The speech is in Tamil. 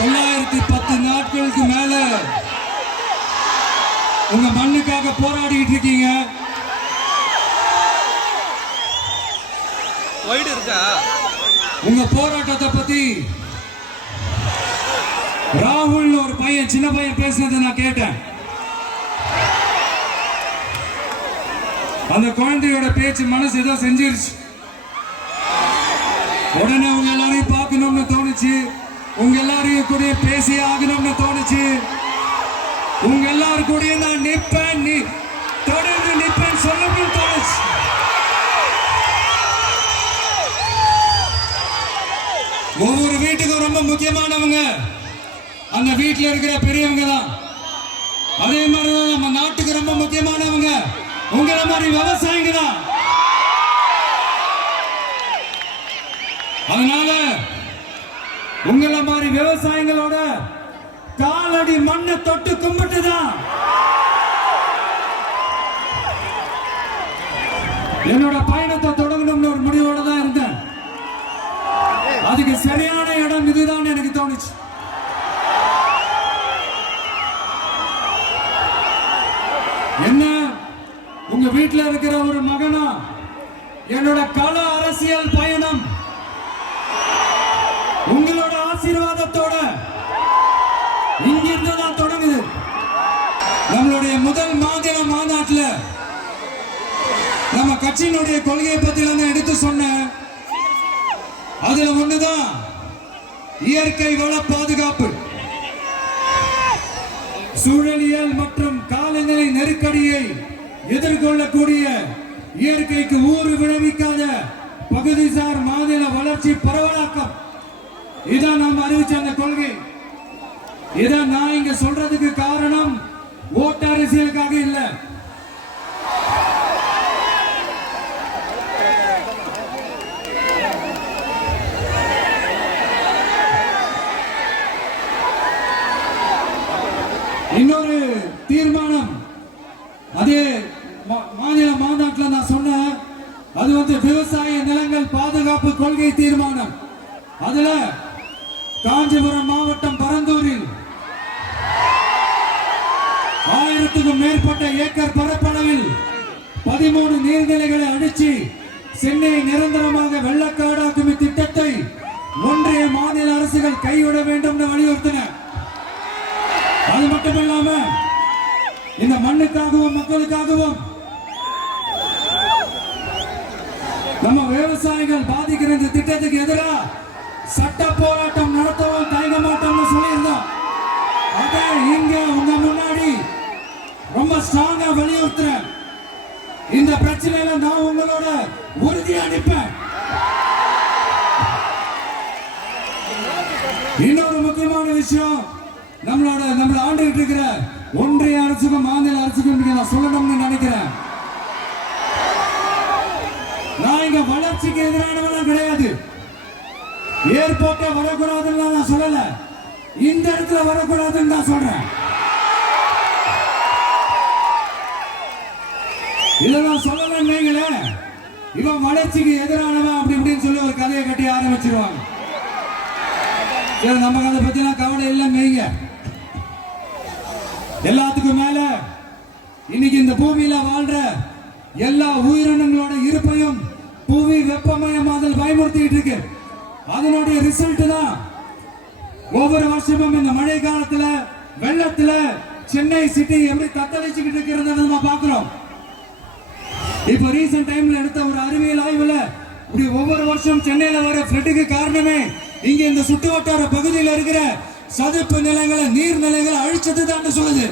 910 நாட்களுக்கு மேல உங்க மண்ணுக்காக போராடிட்டு இருக்கீங்க. உங்க போராட்டத்தை பத்தி ராகுல் ஒரு பையன், சின்ன பையன் பேசுனதை நான் கேட்டேன். அந்த குழந்தையோட பேச்சு மனசு ஏதோ செஞ்சிருச்சு. உடனே உங்க எல்லாரையும் பார்க்கணும்னு தோணுச்சு, உங்க எல்லாரையும் கூட பேசி ஆகணும்னு தோணுச்சு. உங்க எல்லாரும் கூட நான் நிப்பேன், நீ தொடர்ந்து நிப்பேன் சொல்லணும்னு தோணுச்சு. ஒவ்வொரு வீட்டுக்கும் ரொம்ப முக்கியமானவங்க அந்த வீட்டில் இருக்கிற பெரியவங்க தான். அதே மாதிரிதான் நம்ம நாட்டுக்கு ரொம்ப முக்கியமானவங்க உங்களை மாதிரி விவசாயிங்க தான். அதனால உங்களை மாதிரி விவசாயிகளோட காலடி மண்ணை தொட்டு கும்பிட்டுதான் என்னோட பயணத்தை தொடங்கணும்னு ஒரு முடிவோட தான் இருந்தேன். அதுக்கு சரியான இடம் இதுதான் எனக்கு தோணுச்சு. என்ன, உங்க வீட்டுல இருக்கிற ஒரு மகனா என்னோட கள அரசியல் பயணம் உங்களோட ஆசீர்வாதத்தோட இங்கிருந்து தான் தொடங்குது. நம்மளுடைய முதல் மாநில மாநாட்டில் நம்ம கட்சியினுடைய கொள்கையை பத்தி நான் எடுத்து சொன்னேன். அதுல ஒண்ணுதான் இயற்கை வள பாதுகாப்பு. சூழலியல் மற்றும் காலநிலை நெருக்கடியை எதிர்கொள்ளக்கூடிய இயற்கைக்கு ஊறு விளைவிக்காத பகுதிசார் மாநில வளர்ச்சி பரவலாக்கம். இதான் நாம் அறிவிச்ச அந்த கொள்கை. இதை நான் இங்க சொல்றதுக்கு காரணம் ஓட்டு அரசியலுக்காக இல்ல. இன்னொரு தீர்மானம் அதே மாநில மாநாட்டில் நான் சொன்னேன். அது விவசாய நிலங்கள் பாதுகாப்பு கொள்கை தீர்மானம். அதுல காஞ்சிபுரம் மாவட்டம் பரந்தூரில் 1000க்கும் மேற்பட்ட ஏக்கர் பரப்பளவில் 13 நீர்நிலைகளை அடிச்சு சென்னையை நிரந்தரமாக வெள்ளக்காடாக்கும் திட்டத்தை ஒன்றிய மாநில அரசுகள் கைவிட வேண்டும் வலியுறுத்தின. அது மட்டுமில்லாம இந்த மண்ணுக்காகவும் மக்களுக்காகவும் நம்ம விவசாயிகள் பாதிக்கிற இந்த திட்டத்துக்கு எதிராக சட்ட போராட்டம் நடத்தவும் தயங்க மாட்டோம்னு சொல்லியிருந்தோம். அதை இங்க உங்க முன்னாடி ரொம்ப ஸ்ட்ராங்கா வலியுறுத்துறேன். இந்த பிரச்சனையில நான் உங்களோட உறுதியா நிற்பேன். இன்னொரு முக்கியமான விஷயம், நம்மள ஆண்டுகிட்டு இருக்கிற ஒன்றிய அரசுக்கும் மாநில அரசுக்கும் நான் சொல்லணும்னு நினைக்கிறேன். நான் இங்க வளர்ச்சிக்கு எதிரானவெல்லாம் கிடையாது. ஏர்போர்ட்டே வரக்கூடாதுன்னு நான் சொல்லல, இந்த இடத்துல வரக்கூடாதுன்னு நான் சொல்றேன். இதெல்லாம் சொல்லலன்னீங்களே, இவன் வளர்ச்சிக்கு எதிரானவன் அப்படி இப்படின்னு சொல்லி ஒரு கதையை கட்டி ஆரம்பிச்சிருவாங்க. நம்ம கதை பத்திலாம் கவலை இல்லை மெய்ங்க. எல்லாத்துக்கும் மேல இன்னைக்கு இந்த பூமியில வாழ்ற எல்லா உயிரினங்களோட இருப்பையும் புவி வெப்பமயமாதல் பயமுறுத்திட்டு இருக்கு. அதனுடைய ரிசல்ட் தான் ஒவ்வொரு வருஷமும் இந்த மழை காலத்துல வெள்ளத்துல சென்னை சிட்டி எப்படி தத்தளிச்சுக்கிட்டு இருக்கிறத நம்ம பார்க்கிறோம். இப்ப ரீசன்ட் டைம்ல எடுத்த ஒரு அறிவியல் ஆய்வுல இப்படி ஒவ்வொரு வருஷம் சென்னையில வர ஃப்ளட்டுக்கு காரணமே இங்க இந்த சுற்று வட்டார பகுதியில் இருக்கிற சதுப்பு நிலங்களை நீர்நிலைகளை அழிச்சது தான் சொல்லுது.